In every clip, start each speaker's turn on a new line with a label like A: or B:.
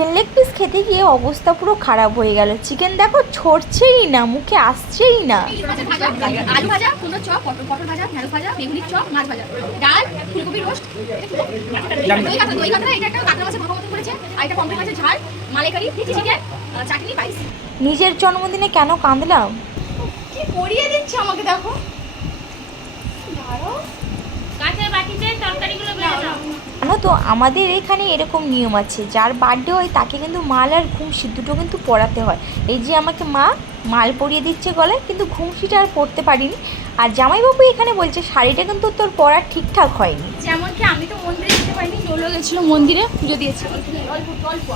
A: Chicken leg piece খেতে গিয়ে অবস্থা পুরো খারাপ হয়ে গেল। চিকেন দেখো ছড়ছেই না মুখে আসছেই না।
B: আলু ভাজা কুমড়োর চপ পটল পটল ভাজা ঢেঁড়স ভাজা বেগুনির চপ মাছ ভাজা। ডাল ফুলকপি রোস্ট দই কাতলা দই কাতলা এটা একটা কাতলা মাছের মতো করেছে আর এটা পমফ্রেট মাছের ঝাল মালাইকারি চিকেন চাটনি পাইস
A: নিজের জন্মদিনে কেন কাঁদলাম?
B: কি করিয়ে দিচ্ছে আমাকে দেখো দাঁড়াও
C: কাঁচের বাটিতে তরকারিগুলো বেড়ে দাও
A: জানো তো আমাদের এখানে এরকম নিয়ম আছে যার বার্থডে হয় তাকে কিন্তু মাল আর ঘুমসি দুটো কিন্তু পরাতে হয়। এই যে আমাকে মা মাল পরিয়ে দিচ্ছে গলায় কিন্তু ঘুমসিটা আর পরতে পারিনি। আর জামাইবাবু এখানে বলছে শাড়িটা কিন্তু তোর পরা ঠিকঠাক হয়নি।
B: যেমন কি আমি তো মন্দিরে যেতে পারিনি দোলো গেছিল মন্দিরে পুজো দিয়েছি। অল্প।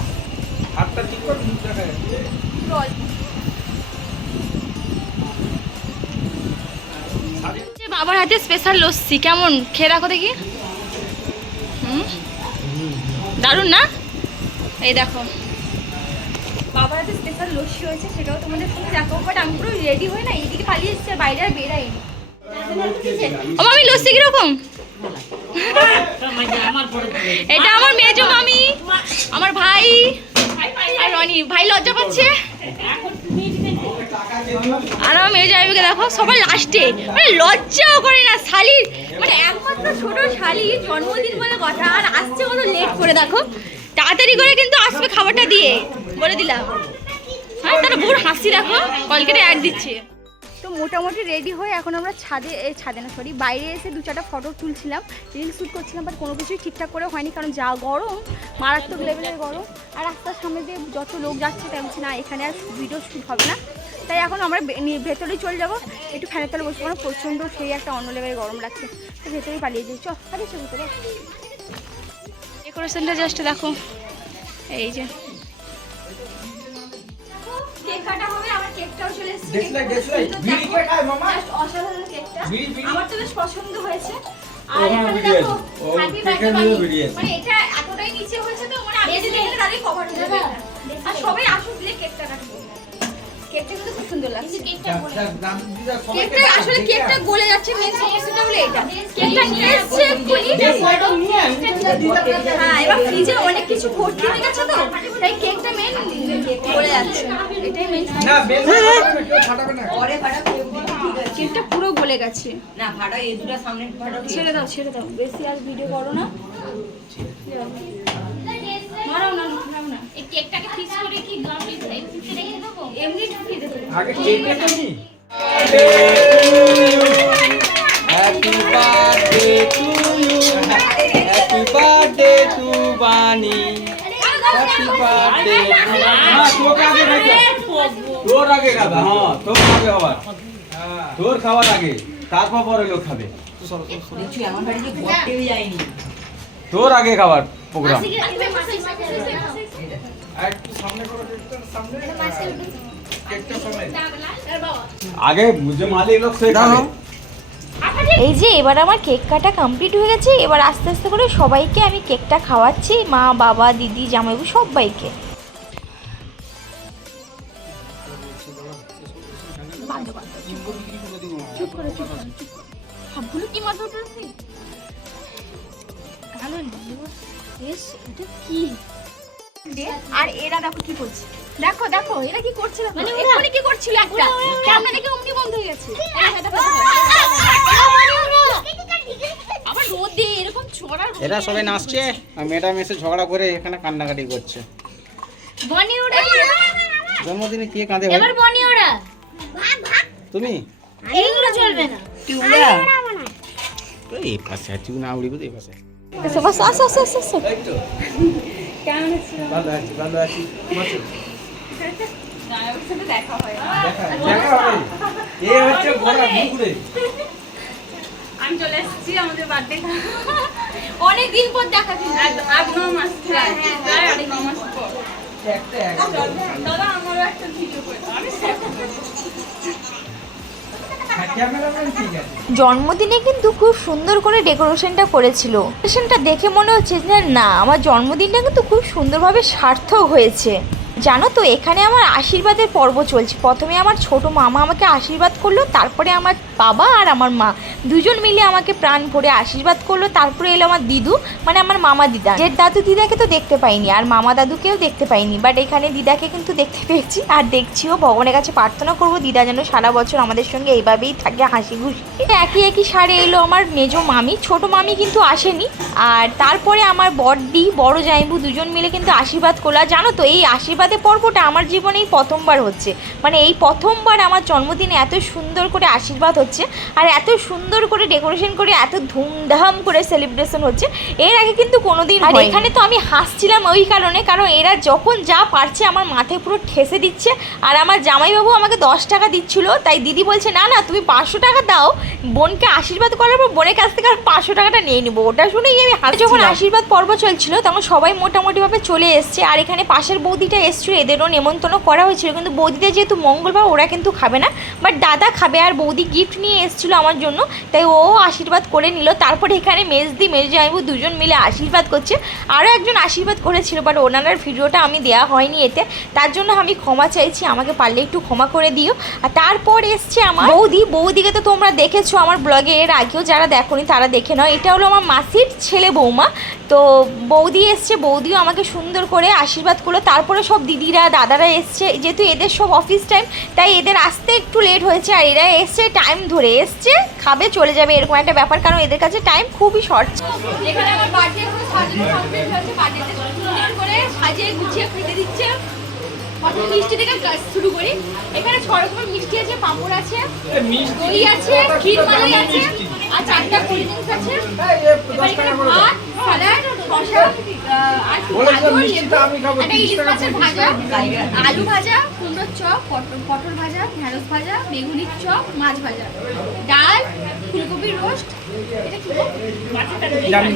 B: অল্প বাবার হাতে স্পেশাল লস্যি। কেমন? খেয়ে রাখো দেখি। হুম? দারুণ না? এই দেখো। বাবার হাতে স্পেশাল লস্যি হয়েছে সেটাও তোমাদের সঙ্গে দেখো বাট আমি পুরো রেডি হয়ে না এইদিকে পালিয়ে এসেছি আর বাইরে আর বেরাইনি ও মামি লস্যি কীরকম? এটা আমার মেজো মামি আমার ভাই আর রনি। ভাই লজ্জা পাচ্ছে? আর আমার মেয়ে যাইবে দেখো সবার লাস্টে মানে লজ্জাও করে না শালির মানে একমাত্র ছোট শালি, জন্মদিন বলে কথা, আর আসছে কত লেট করে দেখো। তাড়াতাড়ি করে কিন্তু আসবে খাবারটা দিয়ে, বলে দিলাম। হ্যাঁ তারা বহু হাসি দেখো কলকেটে অ্যাড দিচ্ছে। তো মোটামুটি রেডি হয়ে এখন আমরা ছাদে ছাদে না সরি বাইরে এসে দু চারটা ফটো তুলছিলাম রিল শ্যুট করছিলাম বাট কোনো কিছুই ঠিকঠাক করে হয়নি, কারণ যা গরম, মারাত্মক লেভেলের গরম। আর রাস্তার সামনে দিয়ে যত লোক যাচ্ছে, তাই না, এখানে আর ভিডিও শ্যুট হবে না। তাই এখন আমরা নিয়ে ভেতরেই চলে যাব। একটু ফ্যানের তলে বসবো না প্রচণ্ড সেই একটা অন্য লেভেলের গরম লাগছে। তো ভেতরেই পালিয়ে যাই। চল ডেকোরেশনটা জাস্ট দেখো। এই যে। আমার তো বেশ পছন্দ হয়েছে। আর দেখো হ্যাপি বার্থডে। মানে এটা এতটাই নিচে হয়েছে তো মানে আমি যদি এখানে দাঁড়িয়ে কভার হয়ে যাবে। আর সবাই আসুক দিলে কেকটা কাটবো কেকটা কিন্তু খুব সুন্দর লাগছে। কেকটা আসলে কেকটা গলে যাচ্ছে মেন সমস্যাটা হলো এটা। কেকটা নিয়ে এসছে হ্যাঁ এবার ফ্রিজে অনেক কিছু ভর্তি হয়ে গেছে তো তাই কেকটা মেন গলে যাচ্ছে। এটাই মেন কেকটা পুরো গলে গেছে।
D: না দুটো সামনে
B: ছেড়ে দাও ছেড়ে দাও। বেশি আর ভিডিও করো না। মারাও না মারাও না।
C: এই কেকটাকে ফিক্স করে কি গামলি ফ্রিজে রেখে দেবো?
B: এমনি ঢুকিয়ে দেবো।
E: আগে কেক কেটে নি। Happy birthday to you happy birthday to Bani happy birthday হ্যাঁ আগে তোর আগে খাবে। হ্যাঁ তোর আগে তোর খাওয়ার আগে। তারপর পরে লোক খাবে।
D: দেখছি আমার বাড়িতে যায়নি।
E: তোর আগে খাবার প্রোগ্রাম।
B: আচ্ছা,
E: আগে যে মালিক লোক সে খাবে।
A: এই যে এবার আমার কেক কাটা কমপ্লিট হয়ে গেছে। এবার আস্তে আস্তে করে সবাইকে আমি কেকটা খাওয়াচ্ছি। মা বাবা দিদি জামাইবু সবাইকে।
B: বেশ এটা কি আর এরা দেখো কি করছে দেখো দেখো এরা কি করছিল মানে এক্ষুনি কি করছিল একটা ক্যামেরা দেখে অমনি বন্ধ হয়ে গেছে হ্যাঁ, হ্যাঁ, দেখো, দেখো। আবার রোদে এরকম
F: এরা সবাই নাচছে আর ম্যাডাম এসে ঝগড়া করে এখানে কান্নাকাটি করছে
C: বনি ওরা
F: জন্মদিনে কে কাঁদে ভাই
C: এবার বনি ওরা
F: তুমি
C: এইগুলো চলবে না
F: এই পাশে আছে না উড়িব এই পাশে
A: এসো, বাস, আসো আসো আসো আসো।
E: এই তো ভালো আছি ভালো আছি।
B: দেখা হয়
E: দেখা দেখা হবে হচ্ছে ঘোড়া ঘুরে
B: আমি চলে এসেছি আমাদের বার্থডে অনেক দিন পর দেখা কিন্তু। আট ন মাস প্রায় প্রায় ন মাস পর।
E: একটা একটা
B: দাদা আমারও একটা ভিডিও করে আমি
A: জন্মদিনে কিন্তু খুব সুন্দর করে ডেকোরেশনটা করেছিল। ডেকোরেশনটা দেখে মনে হচ্ছে যে না, আমার জন্মদিনটা কিন্তু খুব সুন্দরভাবে সার্থক হয়েছে। জানো তো, এখানে আমার আশীর্বাদের পর্ব চলছে। প্রথমে আমার ছোট মামা আমাকে আশীর্বাদ করল, তারপরে আমার বাবা আর আমার মা। দুজন মিলে আমাকে প্রাণ ভরে আশীর্বাদ করল, তারপরে এলো আমার দিদু মানে আমার মামা দিদা। যে দাদু দিদাকে তো দেখতে পাইনি, আর মামা দাদুকেও দেখতে পাইনি বাট এখানে দিদাকে কিন্তু দেখতে পেয়েছি, আর দেখছিও, ভগবানের কাছে প্রার্থনা করব, দিদা যেন সারা বছর আমাদের সঙ্গে এইভাবেই থাকে হাসি খুশি একই একই সারে এলো আমার মেজো মামি, ছোট মামি কিন্তু আসেনি, আর তারপরে আমার বড়দি বড় জাইবু দুজন মিলে কিন্তু আশীর্বাদ করল। জানো তো, এই আশীর্বাদের পর্বটা আমার জীবনেই প্রথমবার হচ্ছে। মানে এই প্রথমবার আমার জন্মদিনে এত সুন্দর করে আশীর্বাদ হচ্ছে আর এত সুন্দর করে ডেকোরেশন করে এত ধুমধাম করে সেলিব্রেশন হচ্ছে। এর আগে কিন্তু কোনোদিন আর। এখানে তো আমি হাসছিলাম ওই কারণে কারণ এরা যখন যা পারছে আমার মাথায় পুরো ঠেসে দিচ্ছে আর আমার জামাইবাবু আমাকে দশ টাকা দিচ্ছিল তাই দিদি বলছে না না তুমি পাঁচশো টাকা দাও বোনকে আশীর্বাদ করার পর বোনের কাছ থেকে আর পাঁচশো টাকাটা নিয়ে নিবো। ওটা শুনেই আমি হাতে যখন আশীর্বাদ পর্ব চলছিল তখন সবাই মোটামুটিভাবে চলে এসছে আর এখানে পাশের বৌদিটা এসছিল এদেরও নেমন্তন্ন করা হয়েছিল। কিন্তু বৌদিদের যেহেতু মঙ্গলবার ওরা কিন্তু খাবে না। বাট দাদা খাবে আর বৌদি গিফট নিয়ে এসেছিল আমার জন্য। তাই ও আশীর্বাদ করে নিল। তারপরে এখানে মেজদি মেজজাইবু দুজন মিলে আশীর্বাদ করছে। আরও একজন আশীর্বাদ করেছিল বাট ওনার ভিডিওটা আমি দেওয়া হয়নি এতে। তার জন্য আমি ক্ষমা চাইছি। আমাকে পারলে একটু ক্ষমা করে দিও। আর তারপর এসছে আমার বৌদি? বৌদিকে তো তোমরা দেখেছ আমার ব্লগে এর আগেও যারা দেখোনি তারা দেখে নাও। এটা হলো আমার মাসির ছেলে বৌমা। তো বৌদি এসছে। বৌদিও আমাকে সুন্দর করে আশীর্বাদ করল। তারপরে সব দিদিরা, দাদারা এসছে। যেহেতু এদের সব অফিস টাইম তাই এদের আসতে একটু লেট হয়েছে আর এরা এসছে টাইম ধরে। এসছে, খাবে, চলে যাবে, এরকম একটা ব্যাপার। কারণ এদের কাছে টাইম খুবই শর্ট
B: এখানে আমার বার্থডে সাজানো কমপ্লিট হয়েছে বার্থডে করে সাজিয়ে গুছিয়ে ফেলে দিচ্ছে। প্রথমে মিষ্টি থেকে শুরু করি। এখানে ছ রকমের মিষ্টি আছে পাঁপড় আছে দই আছে ক্ষীর মালাই আছে আর চারটা কোল্ড ড্রিঙ্কস আছে। এবার এখানে ভাত স্যালাড শসা আর একটা ইলিশ মাছের ভাজা আলু ভাজা কুমড়োর চপ পটল পটল ভাজা ঢেঁড়স ভাজা বেগুনির চপ মাছ ভাজা। ডাল ফুলকপির রোস্ট এটা কি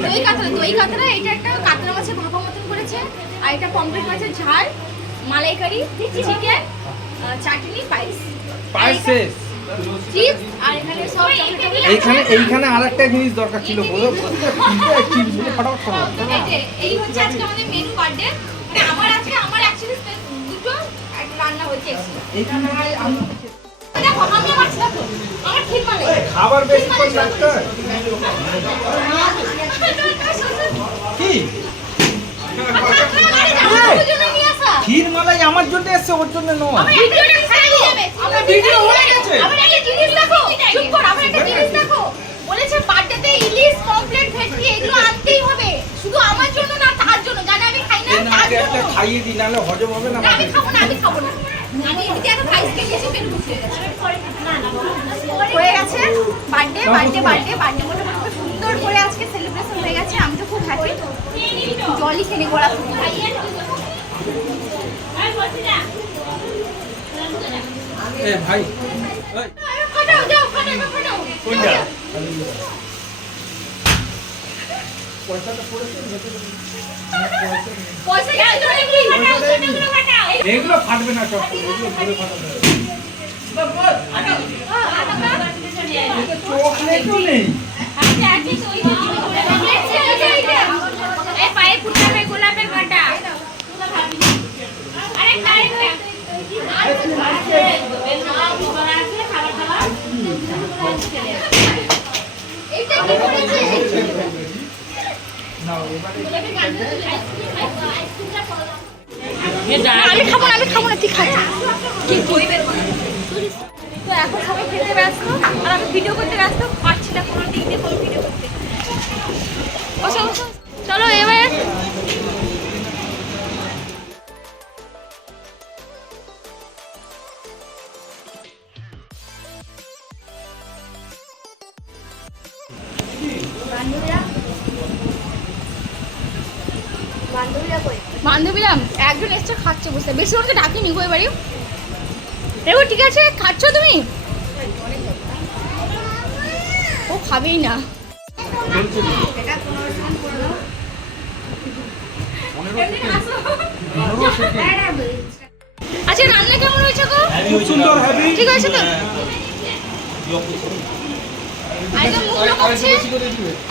B: দই কাতলা দই কাতলা এটা একটা কাতলা মাছের ভাপা মতন করেছে আর এটা পমফ্রেট মাছের ঝাল। মালাইকারি চিকেন চাটনি পায়েস
F: পায়েস
B: চিপস আর এখানে সব
F: এইখানে এইখানে আর জিনিস দরকার ছিল বলো চিপস বলে ফটাফট খাব
B: এই হচ্ছে আজকে আমাদের মেনু বার্থডে আমার আজকে আমার অ্যাকচুয়ালি দুটো রান্না হচ্ছে
F: এইখানে আমি
B: দেখো আমি আমার ছিল তো আমার ঠিক মানে
F: খাবার বেশি করে লাগতে কি ক্ষীর মালাই আমার জন্য এসছে ওর জন্য নয়।
B: ভিডিও হয়ে গেছে। আমার একটা জিনিস দেখো। চুপ কর আমার একটা জিনিস দেখো। বলেছে বার্থডেতে ইলিশ কমপ্লিট ভেটকি এগুলো আনতেই হবে। শুধু আমার জন্য না তার জন্য। জানে আমি খাই না তার
F: আগে একটা খাইয়ে দিই নাহলে হজম হবে না।
B: আমি খাব না আমি খাব না। আমি এদিকে একটা আইস খেয়ে নিয়েছি পেট বসে গেছে হয়ে গেছে। বার্থডে বার্থডে বার্থডে বার্থডে খুব সুন্দর করে আজকে সেলিব্রেশন হয়ে গেছে। আমি তো খুব হ্যাপি জলই খেয়ে গোড়া
F: এ ভাই। ওই।
B: ফাটাও যাও ফাটাও ফাটাও
F: কোনটা
B: পয়সা গেছে তো নাকি ফাটাও সেটাগুলো ফাটাও
F: এগুলো ফাটবে না সব এগুলো ধরে ফাটাবে চকলেটও নেই
C: এই পায়ে ফুটাবে গোলাপের কাঁটা আরে কারেন্ট
B: এইটা কি করেছে আমি খাব না আমি খাব না তুই খাই কি কইবে তো এখন সবাই খেতে ব্যস্ত আর আমি ভিডিও করতে ব্যস্ত পারছি না কোনো দিক দিয়ে কোনো ভিডিও করতে চলো, এবার। বান্ধবীরা, একজন এসছে, খাচ্ছে বসে। বেশি ওকে ডাকিনি গো এবারে দেখো ঠিক আছে, খাচ্ছ তুমি? ও খাবেই না। আচ্ছা রান্না কেমন হয়েছে গো?
F: সুন্দর হ্যাপি
B: ঠিক আছে তো?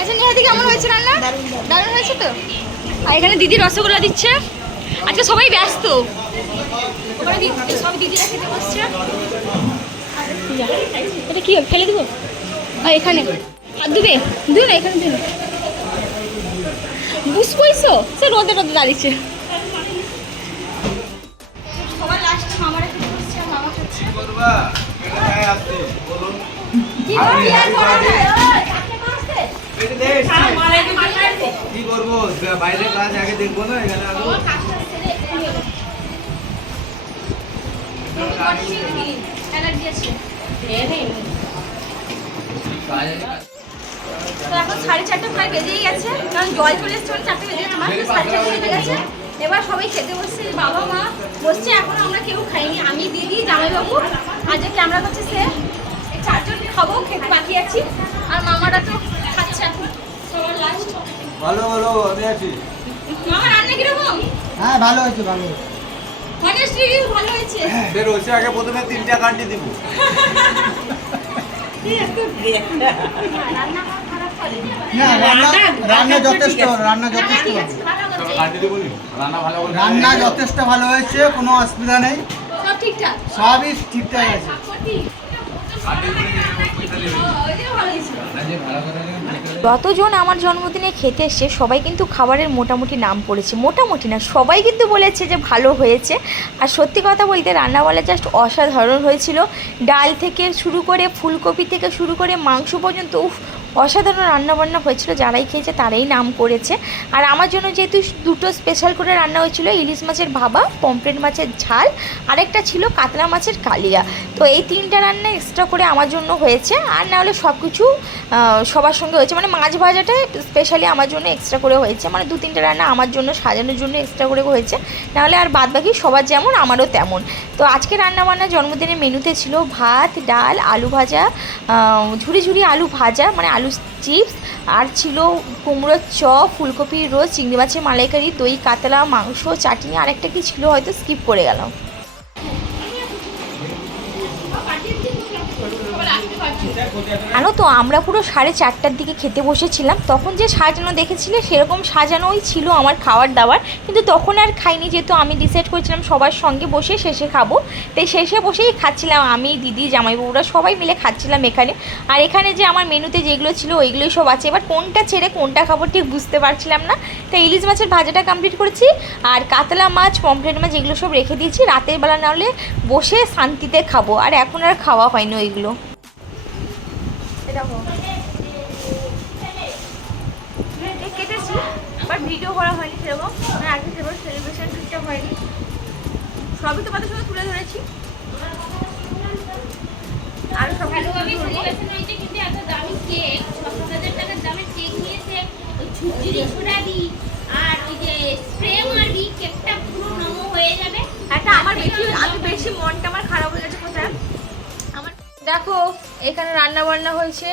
B: আচ্ছা নেহাদি কেমন হয়েছে রান্না? দারুণ হয়েছে তো? আর এখানে দিদি রসগোল্লা দিচ্ছে। আজকে সবাই ব্যস্ত। সব দিদিরা খেতে বসছে। এটা কি হবে? ফেলে দেবো? এখানে। আর দেবে দেবে না এখানে দেবে বুঝবোই তো সে রোদে রোদে দাঁড়িয়েছে। কি করবি?
F: কি বাইরে কাজ আগে দেখব না এখানে
B: অ্যালার্জি আছে। তো এখন সাড়ে চারটে প্রায় বেজেই গেছে কারণ জল চলে এসছে মানে চারটে বেজে সাড়ে চারটে বেজে গেছে। এবার সবাই খেতে বসছে বাবা মা বসছে এখন আমরা কেউ খাইনি। আমি দিদি জামাইবাবু আর যে ক্যামেরা করছে সে চারজন খাব খেতে বাকি আছি। আর মামারা তো খাচ্ছে এখন। সবার লাস্ট
F: ভালো ভালো আমি আছি।
B: মামা রান্না কীরকম?
G: হ্যাঁ ভালো হয়েছে ভালো হয়েছে।
B: রিভিউ ভালো হয়েছে?
F: বের হচ্ছে আগে প্রথমে তিনটা কান্টি দিব।
B: রান্না
G: না রান্না রান্না যথেষ্ট রান্না যথেষ্ট ভালো।
F: রান্না
G: যথেষ্ট হয়েছে কোনো অসুবিধা নেই। সবই ঠিকঠাক আছে।
A: যতজন আমার জন্মদিনে খেতে এসছে সবাই কিন্তু খাবারের মোটামুটি নাম পড়েছে মোটামুটি না সবাই কিন্তু বলেছে যে ভালো হয়েছে। আর সত্যি কথা বলতে রান্নাবালা জাস্ট অসাধারণ হয়েছিল। ডাল থেকে শুরু করে ফুলকপি থেকে শুরু করে মাংস পর্যন্ত উফ অসাধারণ রান্নাবান্না হয়েছিল, যারাই খেয়েছে তারাই নাম করেছে। আর আমার জন্য যেহেতু দুটো স্পেশাল করে রান্না হয়েছিল, ইলিশ মাছের ভাবা পমফ্রেট মাছের ঝাল, আরেকটা ছিল কাতলা মাছের কালিয়া। তো এই তিনটা রান্না এক্সট্রা করে আমার জন্য হয়েছে, আর না হলে সব কিছু সবার সঙ্গে হয়েছে। মানে মাছ ভাজাটা স্পেশালি আমার জন্য এক্সট্রা করে হয়েছে মানে দু তিনটে রান্না আমার জন্য, সাজানোর জন্য এক্সট্রা করে হয়েছে। নাহলে আর বাদ বাকি সবার যেমন, আমারও তেমন। তো আজকে রান্নাবান্না জন্মদিনের মেনুতে ছিল ভাত, ডাল, আলু ভাজা ঝুড়ি ঝুরি আলু ভাজা মানে আলু চিপস, আর ছিল কুমড়োর চপ, ফুলকপির রোজ, চিংড়ি মাছের মালাইকারি, দই, কাতলা, মাংস, চাটনি আর একটা কি ছিল হয়তো স্কিপ করে গেলাম। জানো তো, আমরা পুরো সাড়ে চারটার দিকে খেতে বসেছিলাম, তখন যে সাজানো দেখেছিলে সেরকম সাজানোই ছিল আমার খাবার দাবার কিন্তু তখন আর খাইনি, যেহেতু আমি ডিসাইড করেছিলাম সবার সঙ্গে বসে শেষে খাব, তাই শেষে বসেই খাচ্ছিলাম আমি, দিদি, জামাইবাবুরা সবাই মিলে খাচ্ছিলাম এখানে। আর এখানে যে আমার মেনুতে যেগুলো ছিল ওইগুলোই সব আছে, এবার কোনটা ছেড়ে কোনটা খাব ঠিক বুঝতে পারছিলাম না। তাই ইলিশ মাছের ভাজাটা কমপ্লিট করেছি, আর কাতলা মাছ, পমফ্রেট মাছ এগুলো সব রেখে দিয়েছি, রাতের বেলা না হলে বসে শান্তিতে খাব, আর এখন আর খাওয়া হয়নি ওইগুলো।
B: কেক কেটেছি বাট ভিডিও করা হয়নি সেরকম। মানে আজকে সেরকম সেলিব্রেশন ঠিকঠাক হয়নি। সবই তোমাদের সঙ্গে তুলে ধরেছি। আর সব
C: হয়েছে, কিন্তু এত দামি কেক, ছ হাজার টাকার দামের কেক নিয়েছে, ওই ঝুরঝুরি ছোড়াবি, আর ওই যে spray মারবি, কেকটা পুরো নম হয়ে যাবে।
B: একটা আমার বেশি আমি বেশি মনটা আমার খারাপ হয়ে গেছে কোথায়? দেখো এখানে রান্না বান্না হয়েছে।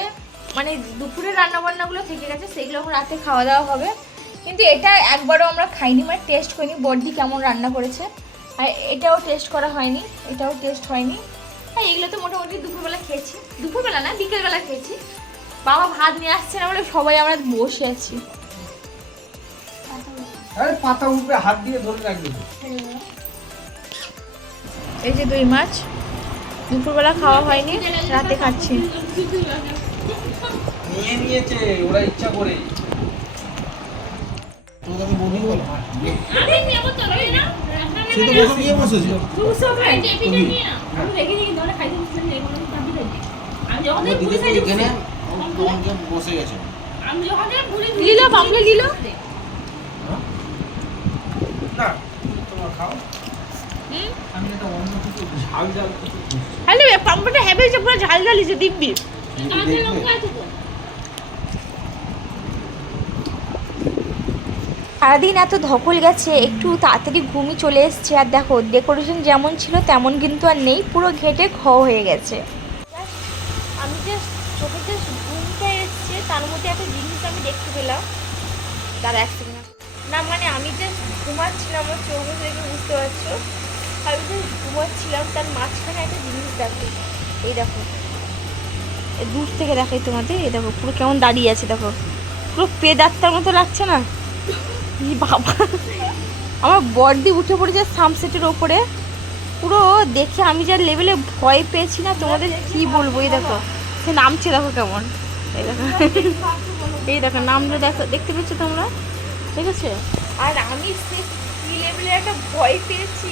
B: মানে দুপুরের রান্না বান্নাগুলো থেকে গেছে সেগুলো এখন রাতে খাওয়া দাওয়া হবে। কিন্তু এটা একবারও আমরা খাইনি মানে টেস্ট করিনি। বড্ডি কেমন রান্না করেছে আর এটাও টেস্ট করা হয়নি এটাও টেস্ট হয়নি। হ্যাঁ এগুলো তো মোটামুটি দুপুরবেলা খেয়েছি। দুপুরবেলা না বিকেলবেলা খেয়েছি। বাবা ভাত নিয়ে আসছে না বলে সবাই আমরা বসে আছি।
F: পাতা উপরে হাত দিয়ে ধরে রাখবি
B: এই যে দই মাছ। দুপুরবেলা খাওয়া হয়নি রাতে খাচ্ছি।
F: নিয়ে নিয়েছে ওরা ইচ্ছা করে।
C: না।
F: তোমার খাও।
B: হ্যালো পাম্পটা হেভি যে পুরো ঝাল ঝাল দিছে দিব্যি?
A: সারাদিন এত ধকল গেছে একটু তাড়াতাড়ি ঘুমই চলে এসছে আর দেখো ডেকোরেশন যেমন ছিল তেমন কিন্তু আর নেই পুরো ঘেটে খ হয়ে গেছে। আমি জাস্ট চোখে জাস্ট ঘুমটা এসছে তার মধ্যে একটা জিনিস আমি দেখতে পেলাম। তার এক না মানে আমি জাস্ট ঘুমাচ্ছিলাম আমার চোখ দেখে বুঝতে পারছ? আমি জাস্ট ঘুমাচ্ছিলাম, তার মাঝখানে একটা জিনিস দেখো। এই দেখো। দূর থেকে দেখাই তোমাদের, এই দেখো, পুরো কেমন দাঁড়িয়ে আছে, দেখো। পুরো পেদাত্তার মতো লাগছে না? বাবা। আমার বর্দি উঠে পড়েছে সামসেটের ওপরে। পুরো দেখে আমি যার লেভেলে ভয় পেয়েছি না, তোমাদের কি বলব? এই দেখো। সে নামছে, দেখো কেমন। এই দেখো। এই দেখো নামটা দেখো। দেখতে পেয়েছ তোমরা? ঠিক আছে? আর আমি সে কি লেভেলে একটা ভয় পেয়েছি।